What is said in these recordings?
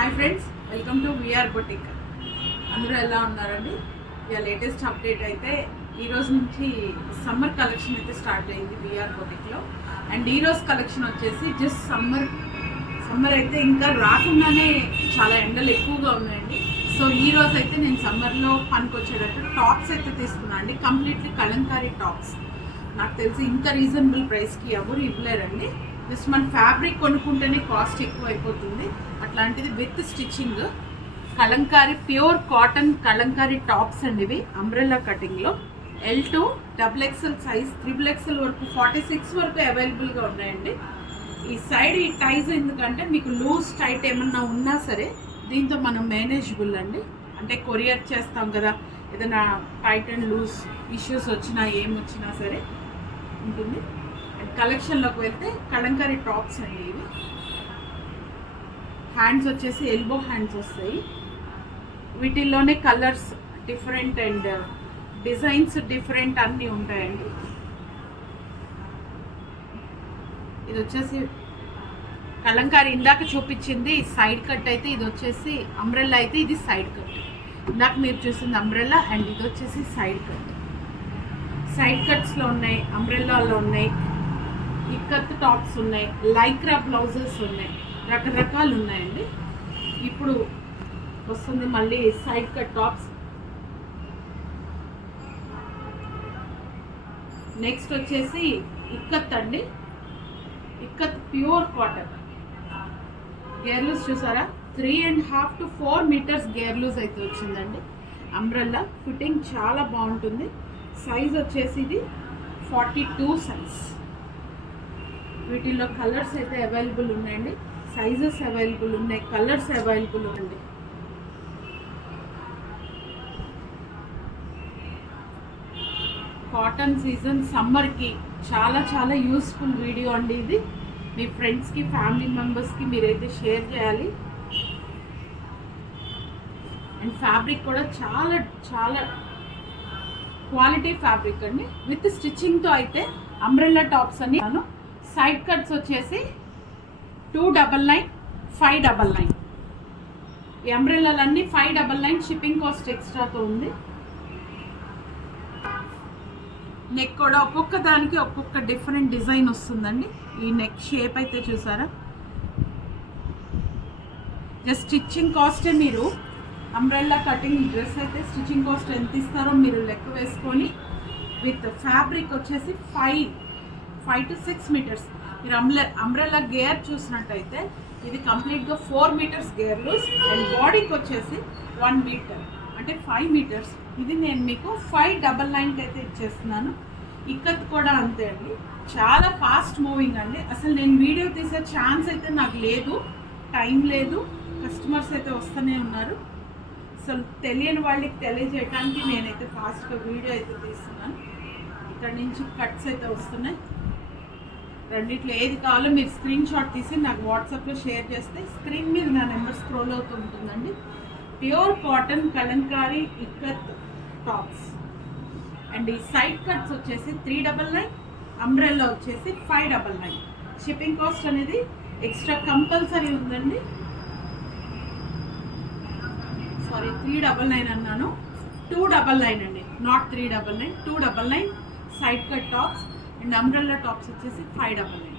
Hi friends, welcome to VR boutique. అందరూ ఎలా ఉన్నారండి? ఇక లేటెస్ట్ అప్డేట్ అయితే ఈరోజు నుంచి సమ్మర్ కలెక్షన్ అయితే స్టార్ట్ అయింది విఆర్ బొటిక్లో. అండ్ ఈరోజు కలెక్షన్ వచ్చేసి జస్ట్ సమ్మర్ అయితే ఇంకా రాకుండానే చాలా ఎండలు ఎక్కువగా ఉన్నాయండి. సో ఈరోజు అయితే నేను సమ్మర్లో పనికొచ్చేటట్టు టాప్స్ అయితే తీసుకున్నాను అండి. Completely Kalamkari tops. నాకు తెలిసి ఇంత రీజనబుల్ ప్రైస్కి ఎవరు ఇవ్వలేరండి. జస్ట్ మన ఫ్యాబ్రిక్ కొనుక్కుంటేనే కాస్ట్ ఎక్కువ అయిపోతుంది. అట్లాంటిది with stitching Kalamkari pure cotton Kalamkari tops అండి. ఇవి umbrella కటింగ్లో L2 XXL size 3XL వరకు 46 వరకు అవైలబుల్గా ఉన్నాయండి. ఈ సైడ్ ఈ టైజ్ ఎందుకంటే మీకు లూజ్ టైట్ ఏమన్నా ఉన్నా సరే దీంతో మనం మేనేజబుల్ అండి. అంటే కొరియర్ చేస్తాం కదా, ఏదైనా టైట్ అండ్ లూజ్ ఇష్యూస్ వచ్చినా ఏమొచ్చినా సరే ఉంటుంది. అండ్ కలెక్షన్లోకి వెళ్తే కలంకారీ టాప్స్ అండి. ఇవి హ్యాండ్స్ వచ్చేసి ఎల్బో హ్యాండ్స్ వస్తాయి. వీటిల్లోనే colours different and designs different అన్నీ ఉంటాయండి. ఇది వచ్చేసి కలంకారీ ఇందాక చూపించింది సైడ్ కట్ అయితే, ఇది వచ్చేసి అంబ్రెల్లా అయితే ఇది సైడ్ కట్. ఇందాక మీరు చూసింది అంబ్రెల్లా అండ్ ఇది వచ్చేసి సైడ్ కట్. సైడ్ కట్స్లో ఉన్నాయి, అంబ్రెల్లాలో ఉన్నాయి, ఇక్కత్ టాప్స్ ఉన్నాయి, లైక్రా బ్లౌజెస్ ఉన్నాయి, రకరకాలు ఉన్నాయండి. ఇప్పుడు వస్తుంది మళ్ళీ సైడ్ కట్ టాప్స్. నెక్స్ట్ వచ్చేసి ఇక్కత్ అండి. ఇక్కత్ ప్యూర్ కాటన్ గేర్ లూజ్ చూసారా, 3.5 to 4 meters గేర్ లూజ్ అయితే వచ్చిందండి. అంబ్రెల్లా ఫిట్టింగ్ చాలా బాగుంటుంది. సైజ్ వచ్చేసి ఇది 42 సైజ్. వీటిల్లో కలర్స్ అయితే అవైలబుల్ ఉన్నాయండి, సైజెస్ అవైలబుల్ ఉన్నాయి, కలర్స్ అవైలబుల్ ఉంది. కాటన్ సీజన్ సమ్మర్కి చాలా చాలా యూస్ఫుల్ వీడియో అండి ఇది. మీ ఫ్రెండ్స్కి ఫ్యామిలీ మెంబర్స్కి మీరైతే షేర్ చేయాలి. అండ్ ఫ్యాబ్రిక్ కూడా చాలా చాలా క్వాలిటీ ఫ్యాబ్రిక్ అండి. విత్ స్టిచ్చింగ్తో అయితే అంబ్రెల్లా టాప్స్ అని. సైడ్ కట్స్ వచ్చేసి 299, 599. ఈ అంబ్రెల్లాలన్నీ 599. షిప్పింగ్ కాస్ట్ ఎక్స్ట్రాతో ఉంది. నెక్ కూడా ఒక్కొక్క దానికి ఒక్కొక్క డిఫరెంట్ డిజైన్ వస్తుందండి. ఈ నెక్ షేప్ అయితే చూసారా, జస్ట్ స్టిచ్చింగ్ కాస్టే మీరు అంబ్రెల్లా కటింగ్ డ్రెస్ అయితే స్టిచ్చింగ్ కాస్ట్ ఎంత ఇస్తారో మీరు లెక్క వేసుకొని విత్ ఫ్యాబ్రిక్ వచ్చేసి 5 to 6 meters. మీరు అంబ్రెల్లా గేర్ చూసినట్టయితే ఇది కంప్లీట్గా 4 meters గేర్ లూజ్ అండ్ బాడీకి వచ్చేసి 1 meter అంటే 5 meters. ఇది నేను మీకు 599 అయితే ఇచ్చేస్తున్నాను. ఇక్కత్ కూడా అంతే అండి, చాలా ఫాస్ట్ మూవింగ్ అండి. అసలు నేను వీడియో తీసే ఛాన్స్ అయితే నాకు లేదు, టైం లేదు. కస్టమర్స్ అయితే వస్తూనే ఉన్నారు. అసలు తెలియని వాళ్ళకి తెలియజేయడానికి నేనైతే ఫాస్ట్గా వీడియో అయితే తీస్తున్నాను. ఇక్కడ నుంచి కట్స్ అయితే వస్తున్నాయి. రెండిట్లో ఏది కావాలో మీరు స్క్రీన్ షాట్ తీసి నాకు వాట్సాప్లో షేర్ చేస్తే స్క్రీన్ మీద నా నెంబర్ స్క్రోల్ అవుతూ ఉంటుందండి. Pure cotton Kalamkari ikat tops. And ఈ సైడ్ కట్స్ వచ్చేసి 399, అంబ్రెల్లా వచ్చేసి 599. షిప్పింగ్ కాస్ట్ అనేది ఎక్స్ట్రా కంపల్సరీ ఉందండి. సారీ, 399 అన్నాను, 299 అండి, not 399, 299. Side cut tops and umbrella tops వచ్చేసి 599.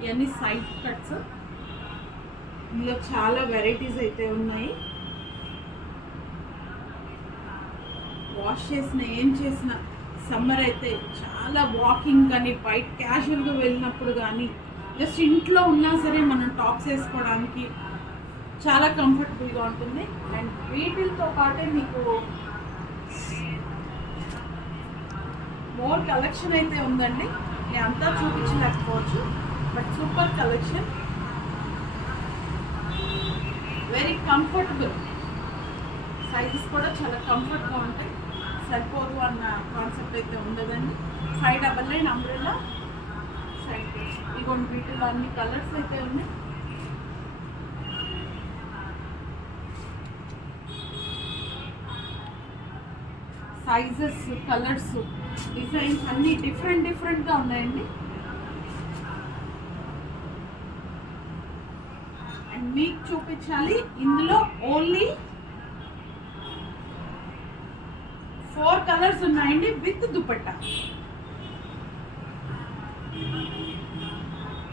ఇవన్నీ సైడ్ కట్స్. ఇందులో చాలా వెరైటీస్ అయితే ఉన్నాయి. వాష్ చేసిన ఏం చేసిన సమ్మర్ అయితే చాలా వాకింగ్ కానీ బయట క్యాజువల్గా వెళ్ళినప్పుడు కానీ జస్ట్ ఇంట్లో ఉన్నా సరే మనం టాప్స్ వేసుకోవడానికి చాలా కంఫర్టబుల్గా ఉంటుంది. అండ్ వీటితో పాటే మీకు మోర్ కలెక్షన్ అయితే ఉందండి. నేను అంతా చూపించలేకపోవచ్చు, but super collection, very comfortable. Sizes కూడా చాలా కంఫర్ట్గా ఉంటాయి. సరిపోదు అన్న కాన్సెప్ట్ అయితే ఉండదండి. 599 అంబ్రెల్లా సైడ్. ఇదిగోండి, వీటిలో అన్ని కలర్స్ అయితే ఉన్నాయి. సైజెస్, కలర్స్, డిజైన్స్ అన్నీ డిఫరెంట్గా ఉన్నాయండి. అండ్ మీకు చూపించాలి ఇందులో ఓన్లీ 4 కలర్స్ ఉన్నాయండి విత్ దుపట్టా.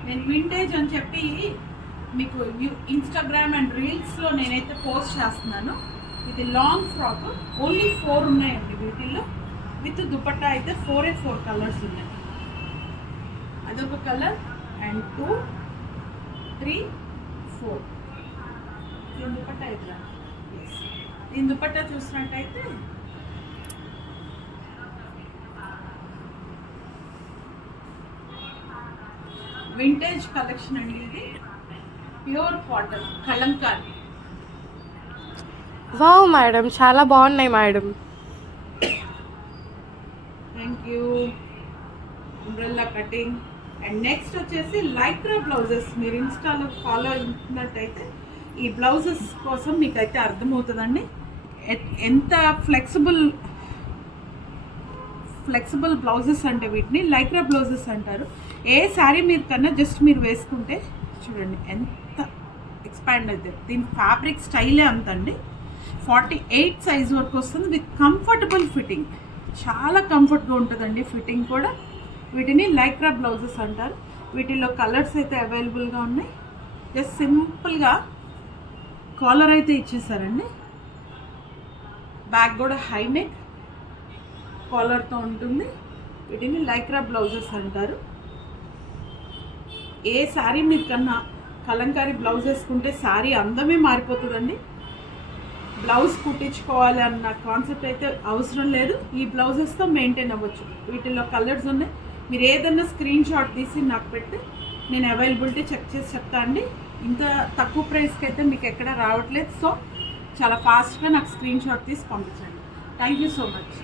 నేను వింటేజ్ అని చెప్పి మీకు ఇన్స్టాగ్రామ్ అండ్ రీల్స్లో నేనైతే పోస్ట్ చేస్తున్నాను. ఇది లాంగ్ ఫ్రాక్, ఓన్లీ 4 ఉన్నాయండి వీటిల్లో. విత్ దుపట్టా అయితే 4 కలర్స్ ఉన్నాయి. అదొక కలర్ అండ్ 2, 3, 4. దీని దుపట్టా అయితే దీని దుపట్టా చూసినట్టయితే వింటేజ్ కలెక్షన్ అండి. ఇది pure cotton Kalamkari. Wow madam, చాలా బాగున్నాయి madam. Thank you. Umbrella cutting. And next వచ్చేసి లైక్రా బ్లౌజెస్. మీరు ఇన్స్టాలో ఫాలో అవుతున్నట్టయితే ఈ బ్లౌజెస్ కోసం మీకైతే అర్థమవుతుందండి ఎంత ఫ్లెక్సిబుల్ బ్లౌజెస్ అంటే వీటిని లైక్రా బ్లౌజెస్ అంటారు. ఏ శారీ మీద కన్నా జస్ట్ మీరు వేసుకుంటే చూడండి ఎంత ఎక్స్పాండ్ అవుతుంది. దీని ఫ్యాబ్రిక్ స్టైలే అంతండి. 48 సైజ్ వరకు వస్తుంది విత్ కంఫర్టబుల్ ఫిట్టింగ్. చాలా కంఫర్ట్గా ఉంటుందండి ఫిట్టింగ్ కూడా. వీటిని లైక్రా బ్లౌజెస్ అంటారు. వీటిలో కలర్స్ అయితే అవైలబుల్గా ఉన్నాయి. జస్ట్ సింపుల్గా కాలర్ అయితే ఇచ్చేసారండి. బ్యాక్ కూడా హై నెక్ కాలర్తో ఉంటుంది. వీటిని లైక్రా బ్లౌజెస్ అంటారు. ఏ శారీ మీద కన్నా కలంకారీ బ్లౌజ్ వేసుకుంటే శారీ అందమే మారిపోతుందండి. బ్లౌజ్ కుట్టించుకోవాలి అన్న కాన్సెప్ట్ అయితే అవసరం లేదు. ఈ బ్లౌజెస్తో మెయింటైన్ అవ్వచ్చు. వీటిల్లో కలర్స్ ఉన్నాయి. మీరు ఏదన్నా స్క్రీన్ షాట్ తీసి నాకు పెడితే నేను అవైలబిలిటీ చెక్ చేసి చెప్తా అండి. ఇంత తక్కువ ప్రైస్కి అయితే మీకు ఎక్కడ రావట్లేదు. సో చాలా ఫాస్ట్గా నాకు స్క్రీన్ షాట్ తీసి పంపించండి. Thank you so much.